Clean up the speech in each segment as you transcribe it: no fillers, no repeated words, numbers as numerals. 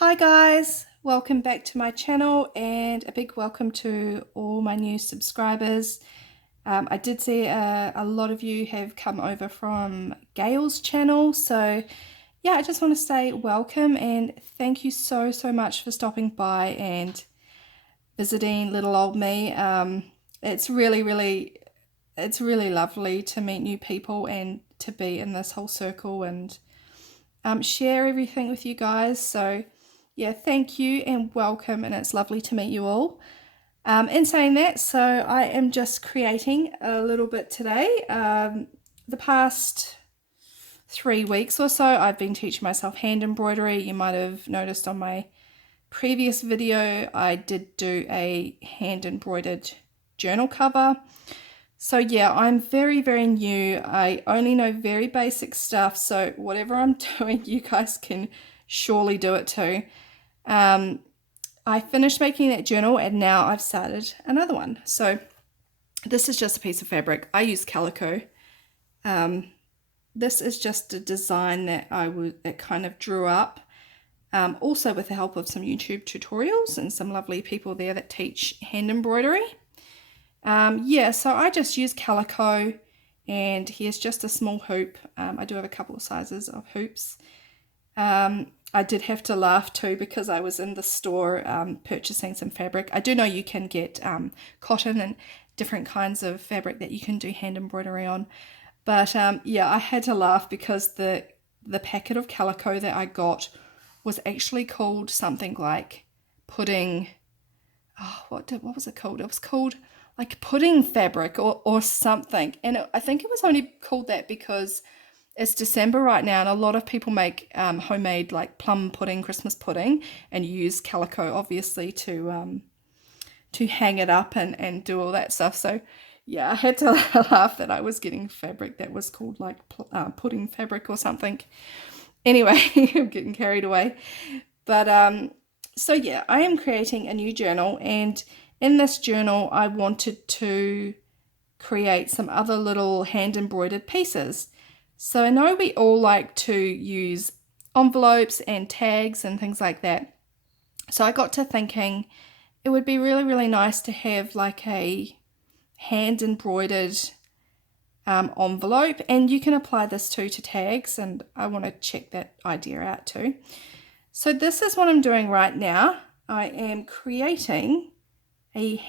Hi guys, welcome back to my channel and a big welcome to all my new subscribers. I did see a lot of you have come over from Gail's channel, so yeah, I just want to say welcome and thank you so much for stopping by and visiting little old me. It's it's really lovely to meet new people and to be in this whole circle and share everything with you guys. So yeah, thank you and welcome, and it's lovely to meet you all. In saying that, so I am just creating a little bit today. The past 3 weeks or so, I've been teaching myself hand embroidery. You might have noticed on my previous video, I did do a hand embroidered journal cover. So yeah, I'm very new. I only know very basic stuff, so whatever I'm doing, you guys can surely do it too. I finished making that journal and now I've started another one. So this is just a piece of fabric. I use calico. This is just a design that that kind of drew up, also with the help of some YouTube tutorials and some lovely people there that teach hand embroidery. Yeah, so I just use calico, and here's just a small hoop. I do have a couple of sizes of hoops. I did have to laugh too because I was in the store purchasing some fabric. I do know you can get cotton and different kinds of fabric that you can do hand embroidery on. But yeah, I had to laugh because the packet of calico that I got was actually called something like pudding. Oh, what was it called? It was called like pudding fabric or something. And I think it was only called that because it's December right now and a lot of people make homemade like plum pudding, Christmas pudding, and use calico obviously to hang it up and do all that stuff. So yeah, I had to laugh that I was getting fabric that was called like pudding fabric or something. Anyway, I'm getting carried away. But so yeah, I am creating a new journal, and in this journal I wanted to create some other little hand embroidered pieces. So I know we all like to use envelopes and tags and things like that. So I got to thinking it would be really nice to have like a hand embroidered envelope, and you can apply this too to tags, and I want to check that idea out too. So this is what I'm doing right now. I am creating a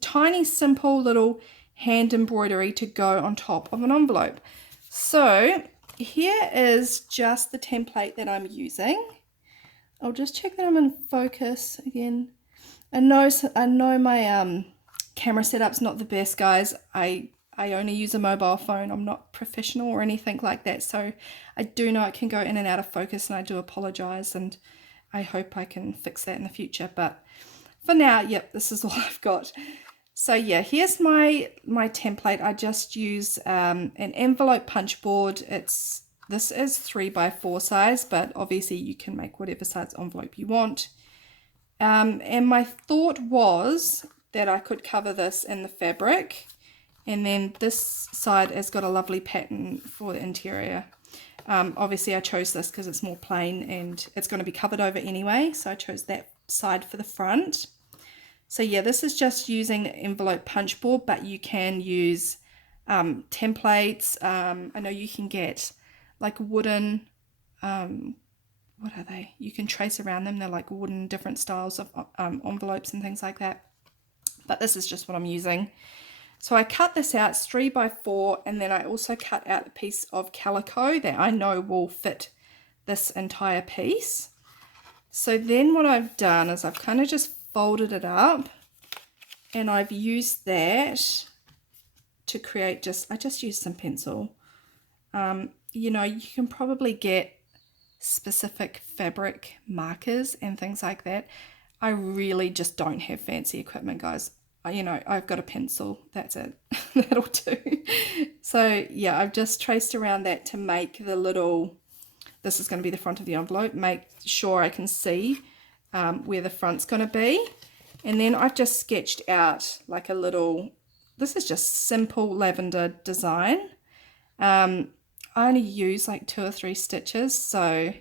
tiny simple little hand embroidery to go on top of an envelope. So here is just the template that I'm using. I'll just check that I'm in focus again. I know my camera setup's not the best, guys. I only use a mobile phone. I'm not professional or anything like that, so I do know it can go in and out of focus, and I do apologize, and I hope I can fix that in the future. But for now, yep, this is all I've got. So yeah, here's my template. I just use an envelope punch board. This is 3x4 size, but obviously you can make whatever size envelope you want. And my thought was that I could cover this in the fabric, and then this side has got a lovely pattern for the interior. Obviously I chose this because it's more plain and it's going to be covered over anyway, so I chose that side for the front. So yeah, this is just using the envelope punch board, but you can use templates. I know you can get like wooden, what are they? You can trace around them. They're like wooden different styles of envelopes and things like that. But this is just what I'm using. So I cut this out, it's 3x4, and then I also cut out a piece of calico that I know will fit this entire piece. So then what I've done is I've kind of just folded it up, and I've used that to create I just used some pencil. You know, you can probably get specific fabric markers and things like that. I really just don't have fancy equipment, guys. You know, I've got a pencil, that's it. That'll do. So yeah, I've just traced around that to make the little, this is going to be the front of the envelope, make sure I can see where the front's going to be. And then I've just sketched out like a little, this is just simple lavender design. I only use like 2 or 3 stitches, so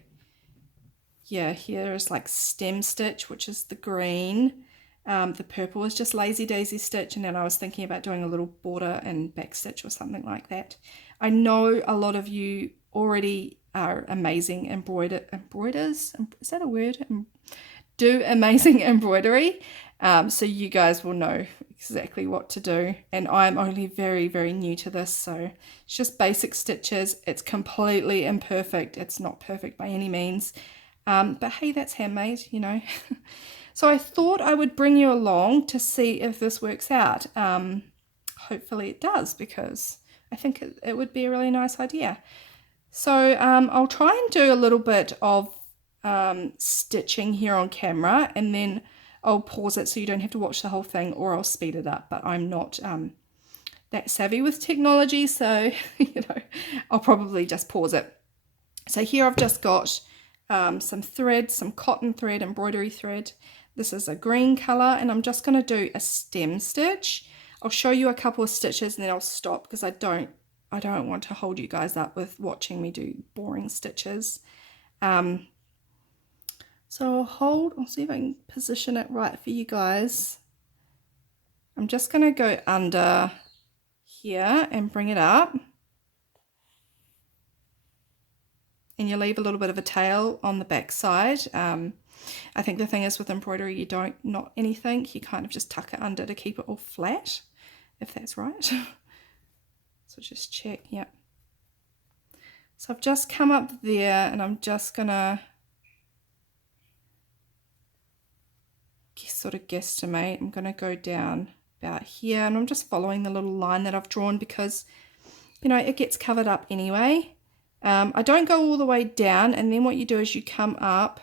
yeah, here is like stem stitch, which is the green. The purple is just lazy daisy stitch, and then I was thinking about doing a little border and back stitch or something like that. I know a lot of you already are amazing embroiders. Is that a word? Do amazing embroidery. So you guys will know exactly what to do. And I'm only very, very new to this. So it's just basic stitches. It's completely imperfect. It's not perfect by any means. But hey, that's handmade, you know. So I thought I would bring you along to see if this works out. Hopefully it does, because I think it would be a really nice idea. So I'll try and do a little bit of stitching here on camera, and then I'll pause it so you don't have to watch the whole thing, or I'll speed it up, but I'm not that savvy with technology, so you know, I'll probably just pause it. So here I've just got some thread, some cotton thread, embroidery thread. This is a green color, and I'm just going to do a stem stitch. I'll show you a couple of stitches and then I'll stop, because I don't want to hold you guys up with watching me do boring stitches. So I'll see if I can position it right for you guys. I'm just going to go under here and bring it up. And you leave a little bit of a tail on the back side. I think the thing is with embroidery, you don't knot anything. You kind of just tuck it under to keep it all flat, if that's right. So just check, yeah. So I've just come up there, and I'm just gonna sort of guesstimate. I'm gonna go down about here, and I'm just following the little line that I've drawn, because, you know, it gets covered up anyway. I don't go all the way down, and then what you do is you come up.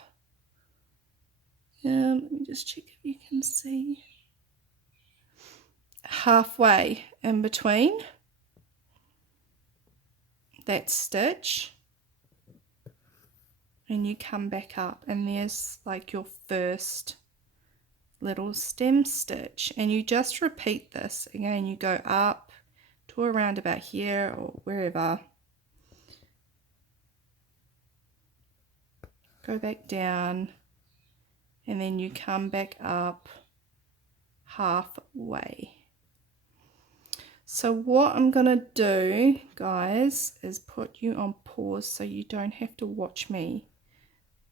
Let me just check if you can see. Halfway in between that stitch, and you come back up, and there's like your first little stem stitch, and you just repeat this again. You go up to around about here or wherever, go back down, and then you come back up halfway. So what I'm gonna do, guys, is put you on pause so you don't have to watch me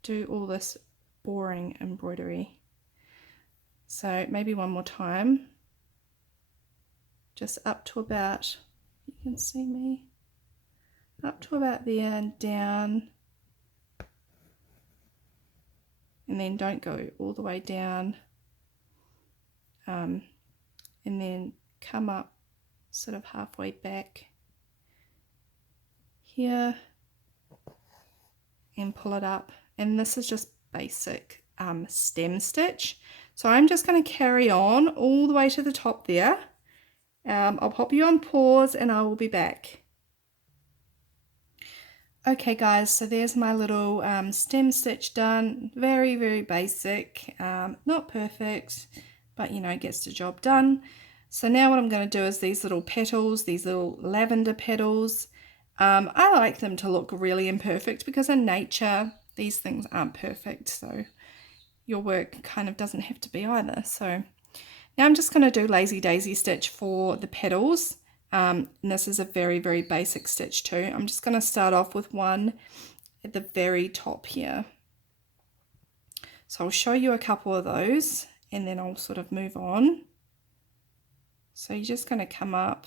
do all this boring embroidery. So maybe one more time, just up to about, you can see me, up to about there and down, and then don't go all the way down, and then come up sort of halfway back here and pull it up. And this is just basic stem stitch. So I'm just going to carry on all the way to the top there. I'll pop you on pause and I will be back. Okay guys, so there's my little stem stitch done. Very, very basic, not perfect, but you know, gets the job done. So now what I'm going to do is these little petals, these little lavender petals, I like them to look really imperfect, because in nature these things aren't perfect, so your work kind of doesn't have to be either. So now I'm just going to do lazy daisy stitch for the petals. And this is a very, very basic stitch too. I'm just going to start off with one at the very top here. So I'll show you a couple of those and then I'll sort of move on. So you're just going to come up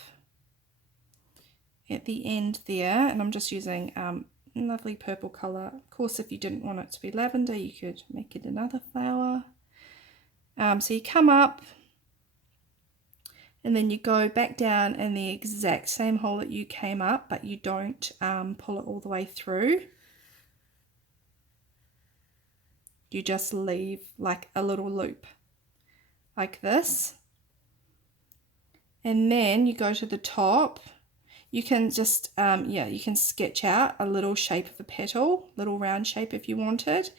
at the end there, and I'm just using lovely purple colour. Of course, if you didn't want it to be lavender, you could make it another flower. So you come up and then you go back down in the exact same hole that you came up, but you don't pull it all the way through. You just leave like a little loop like this. And then you go to the top. You can just, you can sketch out a little shape of a petal, little round shape if you wanted,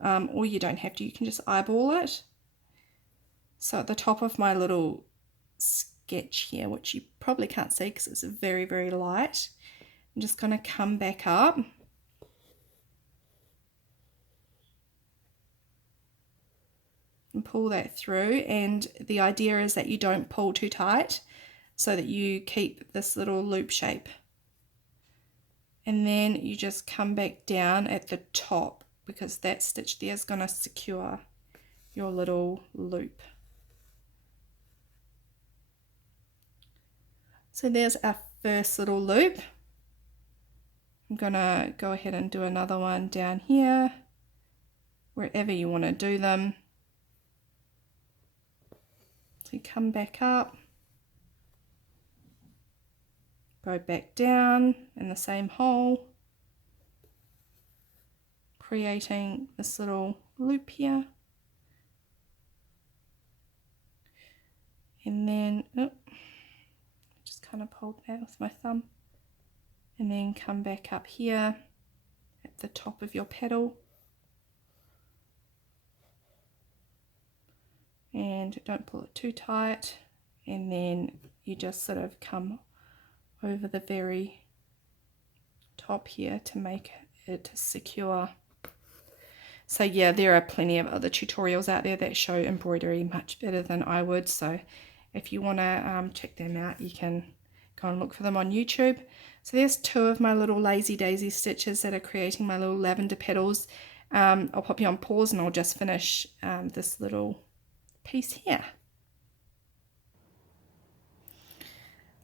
or you don't have to, you can just eyeball it. So at the top of my little sketch here, which you probably can't see because it's very, very light, I'm just going to come back up. and pull that through, and the idea is that you don't pull too tight so that you keep this little loop shape. And then you just come back down at the top, because that stitch there is going to secure your little loop. So there's our first little loop. I'm going to go ahead and do another one down here, wherever you want to do them. So you come back up, go back down in the same hole, creating this little loop here. And then, just kind of pulled that with my thumb. And then come back up here at the top of your petal. And don't pull it too tight. And then you just sort of come over the very top here to make it secure. So yeah, there are plenty of other tutorials out there that show embroidery much better than I would. So if you want to check them out, you can go and look for them on YouTube. So there's two of my little lazy daisy stitches that are creating my little lavender petals. I'll pop you on pause and I'll just finish this little piece here.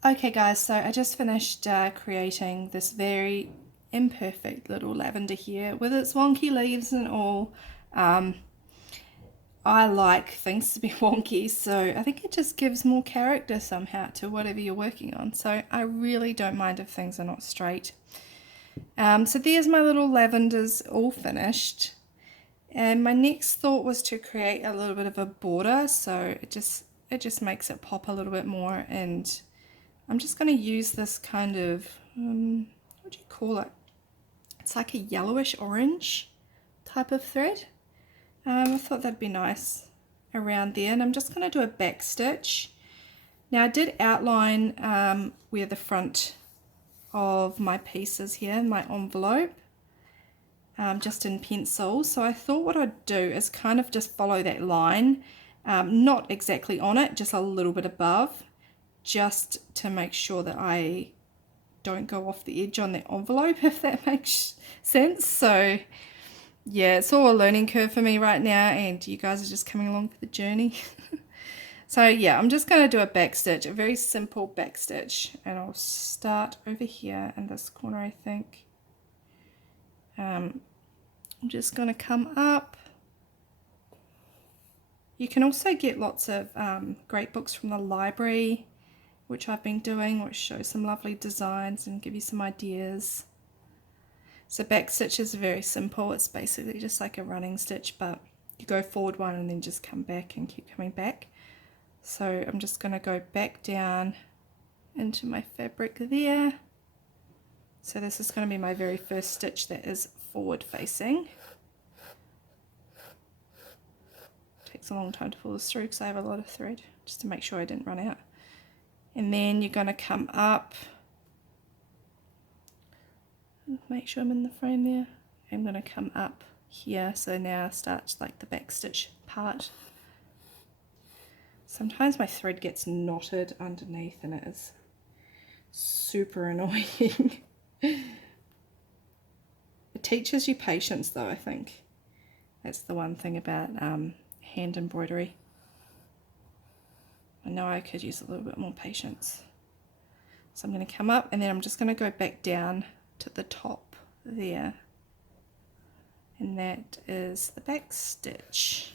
Okay guys, so I just finished creating this very imperfect little lavender here with its wonky leaves and all. I like things to be wonky, so I think it just gives more character somehow to whatever you're working on. So I really don't mind if things are not straight. So there's my little lavenders all finished. And my next thought was to create a little bit of a border, so it just makes it pop a little bit more. And I'm just going to use this kind of, what do you call it? It's like a yellowish orange type of thread. I thought that'd be nice around there, and I'm just going to do a back stitch. Now I did outline where the front of my piece is here, my envelope, just in pencil. So I thought what I'd do is kind of just follow that line, not exactly on it, just a little bit above, just to make sure that I don't go off the edge on the envelope, if that makes sense. So yeah, it's all a learning curve for me right now, and you guys are just coming along for the journey. So yeah, I'm just going to do a back stitch, a very simple back stitch, and I'll start over here in this corner, I think. I'm just going to come up. You can also get lots of great books from the library, which I've been doing, which show some lovely designs and give you some ideas. So back stitch is very simple. It's basically just like a running stitch, but you go forward one and then just come back and keep coming back. So I'm just going to go back down into my fabric there. So this is going to be my very first stitch that is forward facing. Takes a long time to pull this through because I have a lot of thread, just to make sure I didn't run out. And then you're going to come up. Make sure I'm in the frame there. I'm going to come up here, so now starts like the back stitch part. Sometimes my thread gets knotted underneath and it is super annoying. It teaches you patience though, I think. That's the one thing about hand embroidery. I know I could use a little bit more patience. So I'm going to come up and then I'm just going to go back down to the top there, and that is the back stitch.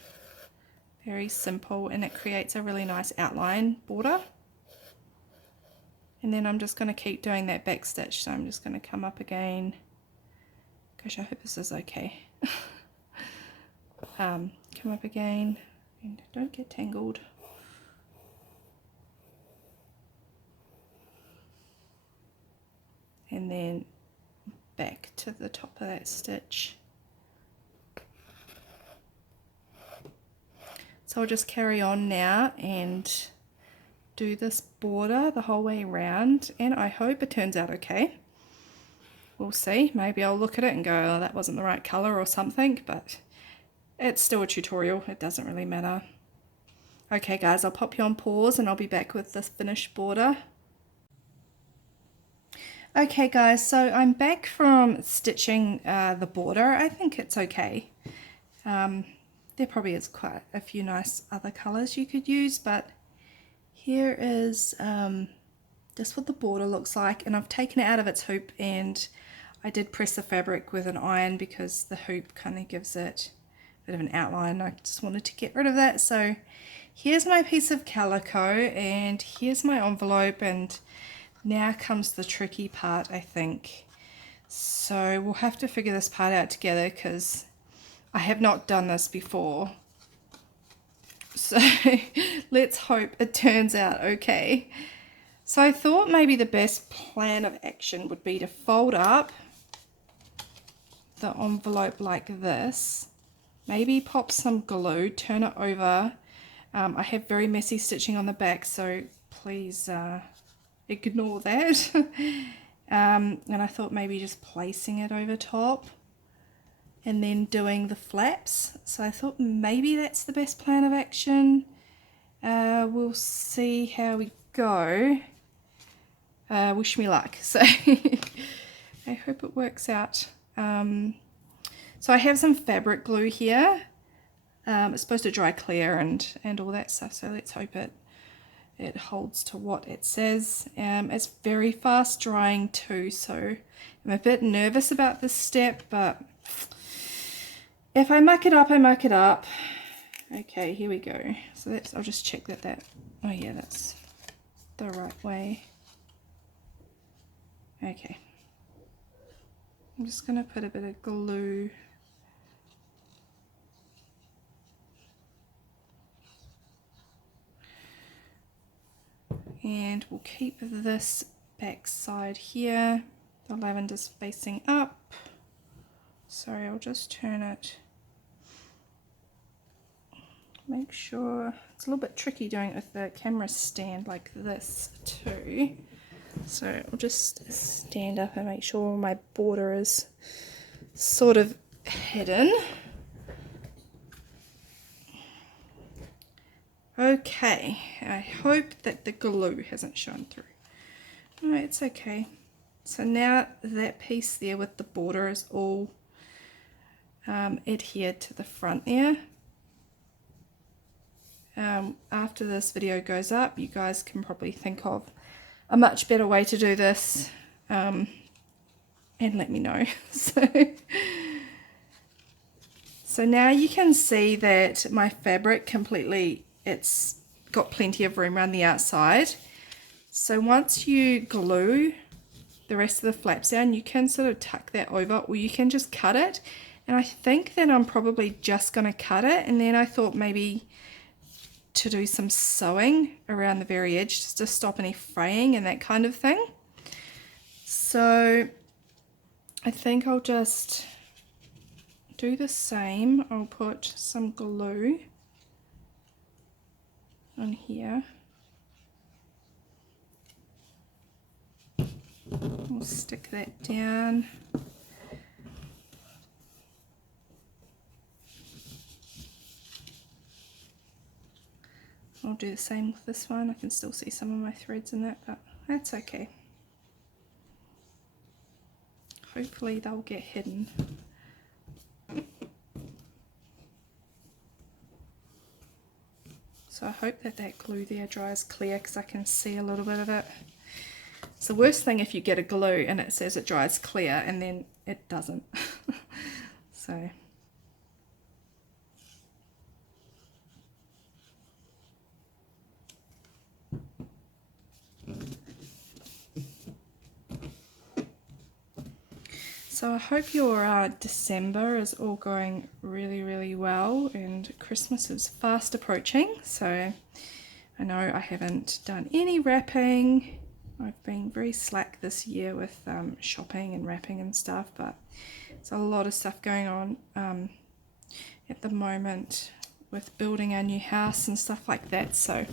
Very simple, and it creates a really nice outline border. And then I'm just going to keep doing that back stitch, so I'm just going to come up again. Gosh, I hope this is okay. Come up again and don't get tangled. And then back to the top of that stitch. So I'll just carry on now and do this border the whole way around, and I hope it turns out okay. We'll see. Maybe I'll look at it and go, oh, that wasn't the right color or something, but it's still a tutorial. It doesn't really matter. Okay guys, I'll pop you on pause and I'll be back with this finished border. Okay guys, so I'm back from stitching the border. I think it's okay. There probably is quite a few nice other colours you could use, but here is just what the border looks like, and I've taken it out of its hoop, and I did press the fabric with an iron because the hoop kind of gives it a bit of an outline. I just wanted to get rid of that. So here's my piece of calico and here's my envelope, and now comes the tricky part, I think. So we'll have to figure this part out together because I have not done this before. So let's hope it turns out okay. So I thought maybe the best plan of action would be to fold up the envelope like this, maybe pop some glue, turn it over. I have very messy stitching on the back, so please ignore that. And I thought maybe just placing it over top and then doing the flaps. So I thought maybe that's the best plan of action. We'll see how we go. Wish me luck. So I hope it works out. So I have some fabric glue here. It's supposed to dry clear and all that stuff, so let's hope it holds to what it says. It's very fast drying too, so I'm a bit nervous about this step, but if I muck it up, I muck it up. Okay, here we go. So I'll just check that, oh yeah, that's the right way. Okay. I'm just going to put a bit of glue. And we'll keep this back side here. The lavender's facing up. Sorry, I'll just turn it. Make sure, it's a little bit tricky doing it with the camera stand like this too. So I'll just stand up and make sure my border is sort of hidden. Okay, I hope that the glue hasn't shown through. No, it's okay. So now that piece there with the border is all adhered to the front there. After this video goes up, you guys can probably think of a much better way to do this, and let me know. So now you can see that my fabric completely, it's got plenty of room around the outside. So once you glue the rest of the flaps down, you can sort of tuck that over, or you can just cut it. And I think that I'm probably just going to cut it, and then I thought maybe to do some sewing around the very edge just to stop any fraying and that kind of thing. So I think I'll just do the same. I'll put some glue on here. We'll stick that down. I'll do the same with this one. I can still see some of my threads in that, but that's okay. Hopefully they'll get hidden. So I hope that that glue there dries clear because I can see a little bit of it. It's the worst thing if you get a glue and it says it dries clear and then it doesn't. So I hope your December is all going really, really well, and Christmas is fast approaching. So I know I haven't done any wrapping. I've been very slack this year with shopping and wrapping and stuff, but there's a lot of stuff going on at the moment with building our new house and stuff like that. So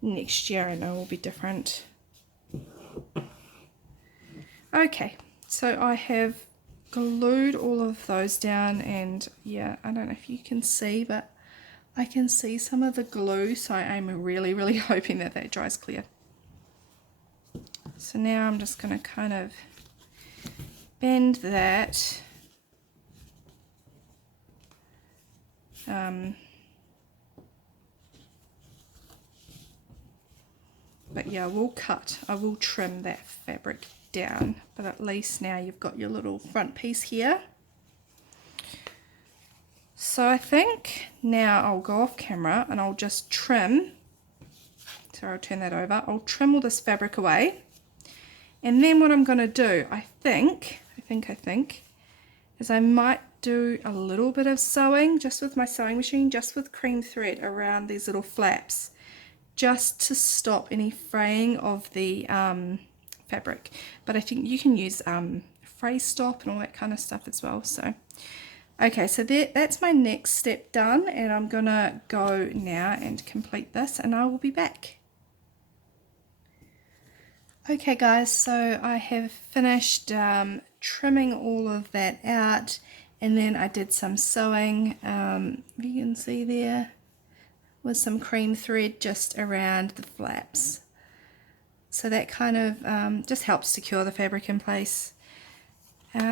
next year I know will be different. Okay, so I have glued all of those down, and yeah, I don't know if you can see, but I can see some of the glue, so I'm really hoping that that dries clear. So now I'm just going to kind of bend that. But yeah, I will trim that fabric down, but at least now you've got your little front piece here. So I think now I'll go off camera and I'll just trim. So I'll turn that over. I'll trim all this fabric away. And then what I'm going to do, I think, is I might do a little bit of sewing just with my sewing machine, just with cream thread around these little flaps, just to stop any fraying of the fabric. But I think you can use fray stop and all that kind of stuff as well. So okay, so that's my next step done, and I'm gonna go now and complete this, and I will be back. Okay guys, so I have finished trimming all of that out, and then I did some sewing, if you can see there, with some cream thread just around the flaps. So that kind of just helps secure the fabric in place.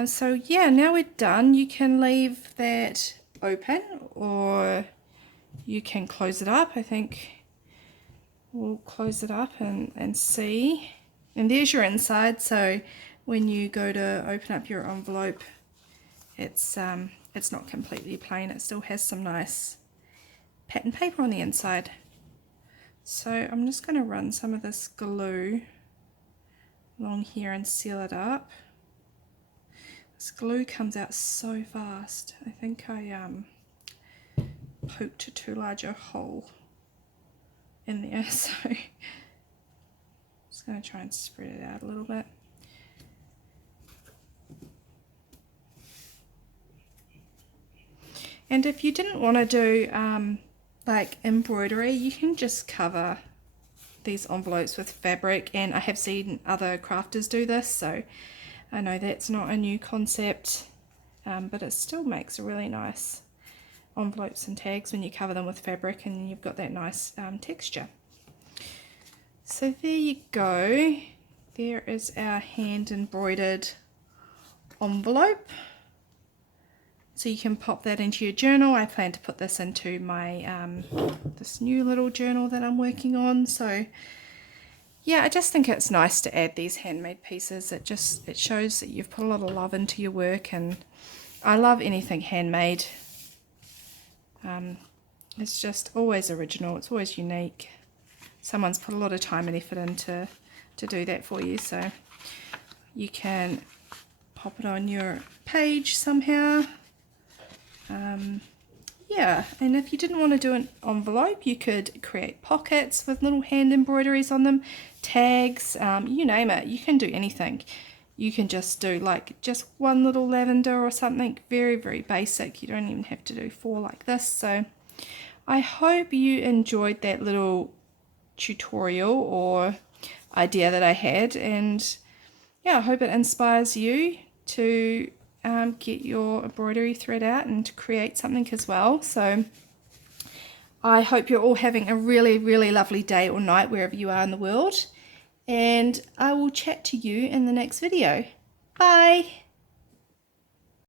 So yeah, now we're done. You can leave that open or you can close it up. I think we'll close it up and see. And there's your inside, so when you go to open up your envelope, it's not completely plain. It still has some nice pattern paper on the inside. So I'm just going to run some of this glue along here and seal it up. This glue comes out so fast. I think I poked too large a hole in there, so I'm just going to try and spread it out a little bit. And if you didn't want to do like embroidery, you can just cover these envelopes with fabric, and I have seen other crafters do this, so I know that's not a new concept, but it still makes a really nice envelopes and tags when you cover them with fabric and you've got that nice texture. So there you go. There is our hand embroidered envelope. So you can pop that into your journal. I plan to put this into my this new little journal that I'm working on. So yeah, I just think it's nice to add these handmade pieces. It shows that you've put a lot of love into your work, and I love anything handmade. It's just always original. It's always unique. Someone's put a lot of time and effort into to do that for you. So you can pop it on your page somehow. Yeah, and if you didn't want to do an envelope, you could create pockets with little hand embroideries on them, tags, you name it. You can do anything. You can just do like just one little lavender or something very basic. You don't even have to do 4 like this. So I hope you enjoyed that little tutorial or idea that I had, and yeah, I hope it inspires you to get your embroidery thread out and to create something as well. So I hope you're all having a really lovely day or night wherever you are in the world, and I will chat to you in the next video. Bye!